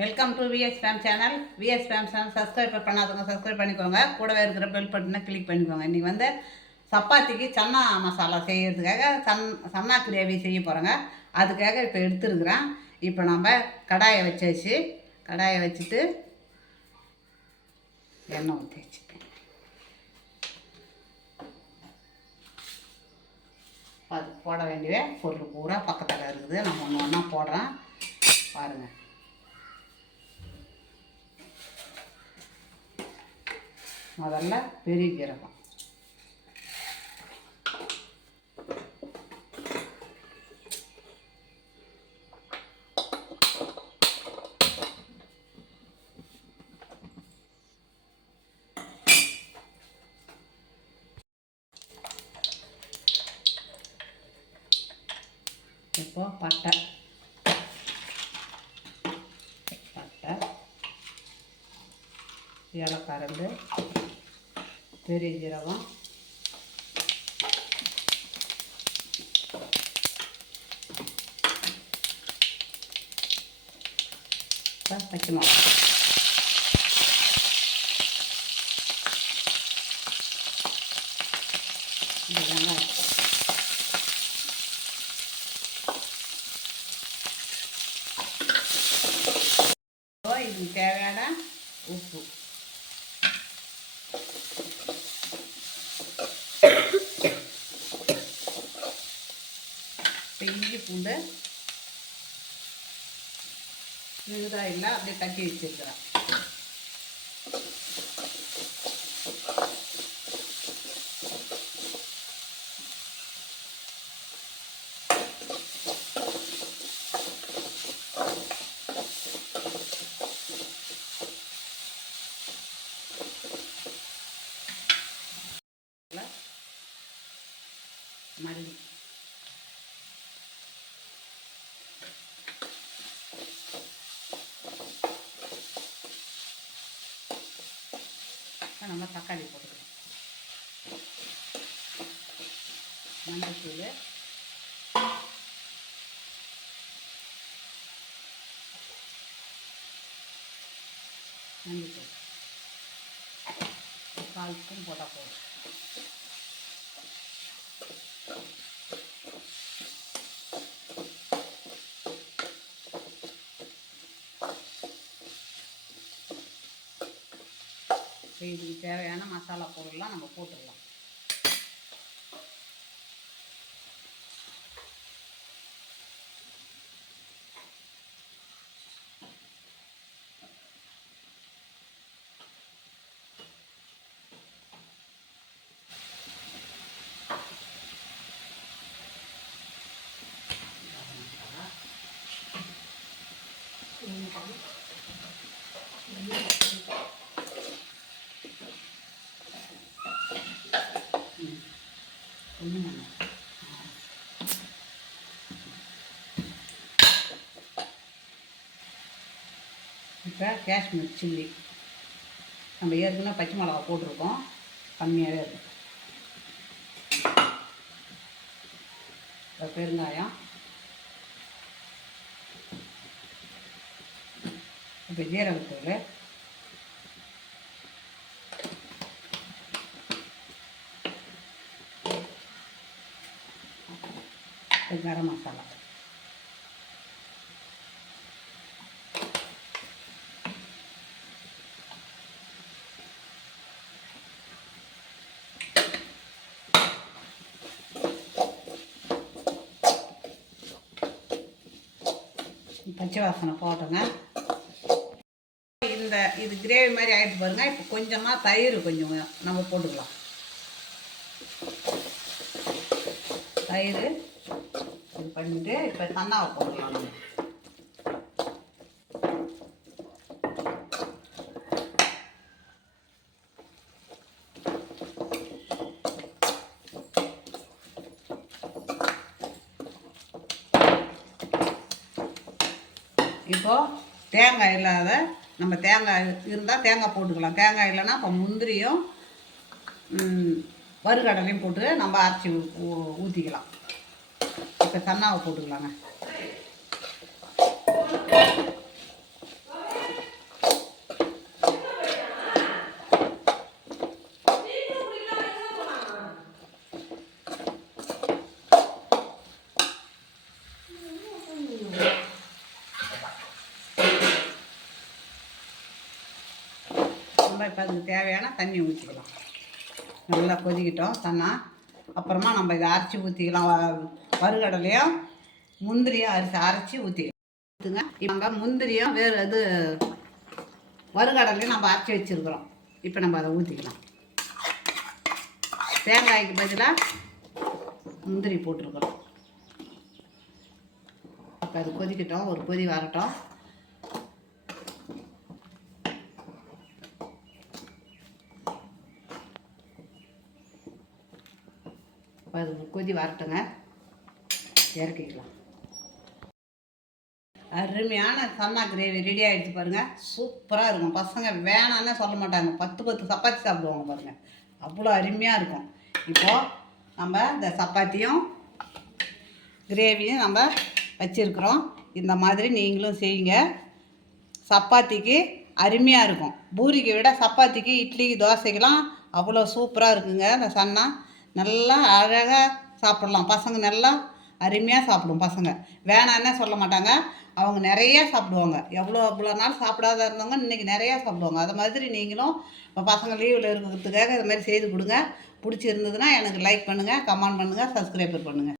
Welcome to V S fame channel V S fame channel subscribe பண்ணாதவங்க subscribe பண்ணிக்கோங்க. கூடவே இருக்கிற பெல் பட்டனை கிளிக் பண்ணிக்கோங்க. இன்றைக்கி வந்து சப்பாத்திக்கு சன்னா மசாலா செய்கிறதுக்காக சன் சன்னா கிரேவி செய்ய போகிறோங்க அதுக்காக இப்போ எடுத்துருக்குறேன். இப்போ நம்ம கடாயை வச்சாச்சு. கடாயை வச்சுட்டு எண்ணெய் ஊற்றி வச்சுப்பேன். அது போட வேண்டிய பொருள் பூரா பக்கத்தில் இருக்குது. நம்ம ஒன்று ஒன்றா போடுறேன். பாருங்கள் முதல்ல பெரிய ஜீரகம் இப்போ பட்டை பட்டை. ஏலக்காய் ரெண்டு பெரிய ஜீரகம். அப்புறம் பச்சை மிளகா. இதுக்கு தேவையான உப்பு. இப்போ இஞ்சி பூண்டு விழுதா இல்லை அப்படியே தட்டி வச்சிருக்கிறேன். மல்லி. இப்போ நம்ம தக்காளி போட்டுக்கலாம். மஞ்சத்தூள். மஞ்சத்தூள். கால் ஸ்பூன் போட்டால் போதும். இப்போ இதுக்கு தேவையான மசாலா பொருள்லாம் நம்ம போட்டுடலாம். இப்போ காஷ்மீர் சில்லி. நம்ம ஏற்கனவே பச்சை மிளகா போட்டிருக்கோம். கம்மியாகவே இருக்கும் இப்போ பெருங்காயம். இப்போ ஜீரகத்தூள். கரம் மசாலா. பச்சை வாசனை போட்டுங்க. இந்த இது கிரேவி மாதிரி ஆகிட்டு பாருங்க. இப்போ கொஞ்சமாக தயிர் கொஞ்சம் நம்ம போட்டுக்கலாம். தயிர் இது பண்ணிட்டு இப்போ சன்னாவை போடலாம் இப்போது இப்போ தேங்காய் இல்லாத நம்ம தேங்காய் இருந்தால் தேங்காய் போட்டுக்கலாம். தேங்காய் இல்லைன்னா இப்போ முந்திரியும் வறுகடலையும் போட்டு நம்ம அரைச்சி ஊற்றிக்கலாம் இப்போ சன்னாவை போட்டுக்கலாங்க. நம்ம இப்போ அதுக்கு தேவையான தண்ணி ஊற்றிக்கலாம் நல்லா கொதிக்கிட்டோம் சன்னா அப்புறமா நம்ம இதை அரைச்சி ஊற்றிக்கலாம் வறுகடலையும் முந்திரியும் அரிசி அரைச்சி ஊற்றிக்கலாம் ஊற்றுங்க இப்போ முந்திரியும் வேறு இது வறுகடலையும் நம்ம அரைச்சி வச்சுருக்குறோம். இப்போ நம்ம அதை ஊற்றிக்கலாம் தேங்காய்க்கு பதிலாக முந்திரி போட்டிருக்கிறோம். அப்போ அது கொதிக்கட்டும். ஒரு கொதி வரட்டும். இப்போ அது கொதி வரட்டுங்க. இறக்கிக்கலாம். அருமையான சன்னா கிரேவி ரெடி ஆகிடுச்சு பாருங்கள் சூப்பராக இருக்கும். பசங்க வேணான்னே சொல்ல மாட்டாங்க. பத்து பத்து சப்பாத்தி சாப்பிடுவாங்க பாருங்கள் அவ்வளோ அருமையாக இருக்கும். இப்போது நம்ம இந்த சப்பாத்தியும் கிரேவியும் நம்ம வச்சுருக்குறோம். இந்த மாதிரி நீங்களும் செய்யுங்க. சப்பாத்திக்கு அருமையாக இருக்கும். பூரிக்கை விட சப்பாத்திக்கு இட்லிக்கு தோசைக்கெல்லாம் அவ்வளோ சூப்பராக இருக்குங்க. இந்த சன்னா. நல்லா அழகாக சாப்பிட்லாம். பசங்க நல்லா அருமையாக சாப்பிடும் பசங்க. வேணான்னே சொல்ல மாட்டாங்க. அவங்க நிறையா சாப்பிடுவாங்க. எவ்வளோ எவ்வளோ நாள் சாப்பிடாத இருந்தவங்க இன்றைக்கி நிறையா சாப்பிடுவாங்க. அது மாதிரி நீங்களும் இப்போ பசங்க லீவில் இருக்கிறதுக்காக இது மாதிரி செய்து கொடுங்க. பிடிச்சிருந்ததுன்னா எனக்கு லைக் பண்ணுங்கள் கமெண்ட் பண்ணுங்கள் சப்ஸ்கிரைபர் பண்ணுங்கள்